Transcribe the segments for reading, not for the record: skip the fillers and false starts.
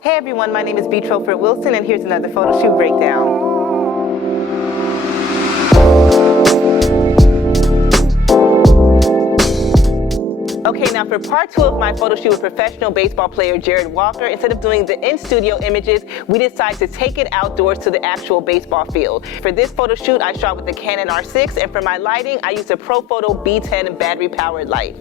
Hey everyone, my name is Trofort Wilson and here's another photo shoot breakdown. Okay, now for part 2 of my photo shoot with professional baseball player Jared Walker, instead of doing the in-studio images, we decided to take it outdoors to the actual baseball field. For this photo shoot, I shot with the Canon R6, and for my lighting, I used a Profoto B10 battery-powered light.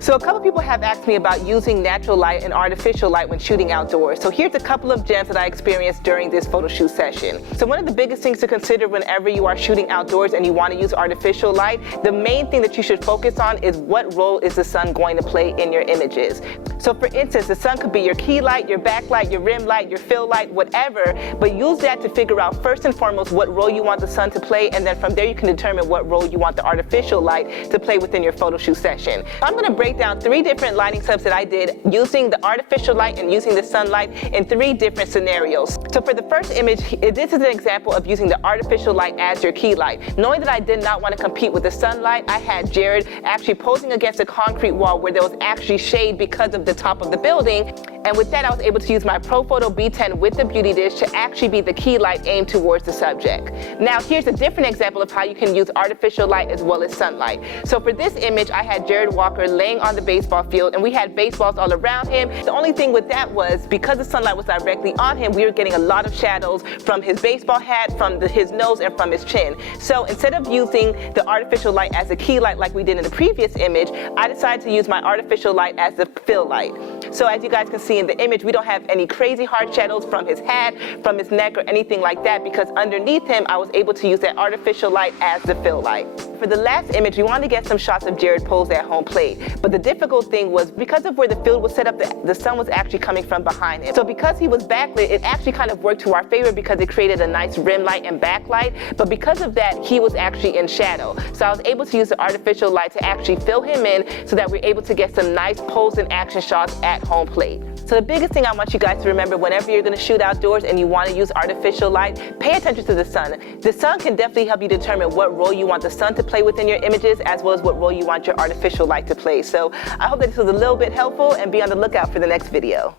So a couple people have asked me about using natural light and artificial light when shooting outdoors. So here's a couple of gems that I experienced during this photo shoot session. So one of the biggest things to consider whenever you are shooting outdoors and you want to use artificial light, the main thing that you should focus on is what role is the sun going to play in your images. So for instance, the sun could be your key light, your backlight, your rim light, your fill light, whatever, but use that to figure out first and foremost what role you want the sun to play, and then from there you can determine what role you want the artificial light to play within your photo shoot session. I'm going to break down 3 different lighting setups that I did using the artificial light and using the sunlight in 3 different scenarios. So for the first image, this is an example of using the artificial light as your key light. Knowing that I did not want to compete with the sunlight, I had Jared actually posing against a concrete wall where there was actually shade because of the top of the building. And with that, I was able to use my Profoto B10 with the beauty dish to actually be the key light aimed towards the subject. Now here's a different example of how you can use artificial light as well as sunlight. So for this image, I had Jared Walker laying on the baseball field and we had baseballs all around him. The only thing with that was because the sunlight was directly on him, we were getting a lot of shadows from his baseball hat, from his nose, and from his chin. So instead of using the artificial light as a key light like we did in the previous image, I decided to use my artificial light as the fill light. So as you guys can see in the image, we don't have any crazy hard shadows from his hat, from his neck, or anything like that, because underneath him, I was able to use that artificial light as the fill light. For the last image, we wanted to get some shots of Jared posed at home plate, but the difficult thing was because of where the field was set up, the sun was actually coming from behind him. So because he was backlit, it actually kind of worked to our favor because it created a nice rim light and backlight, but because of that, he was actually in shadow. So I was able to use the artificial light to actually fill him in so that we're able to get some nice pose and action shots at home plate. So the biggest thing I want you guys to remember whenever you're going to shoot outdoors and you want to use artificial light, pay attention to the sun. The sun can definitely help you determine what role you want the sun to play within your images, as well as what role you want your artificial light to play. So I hope that this was a little bit helpful, and be on the lookout for the next video.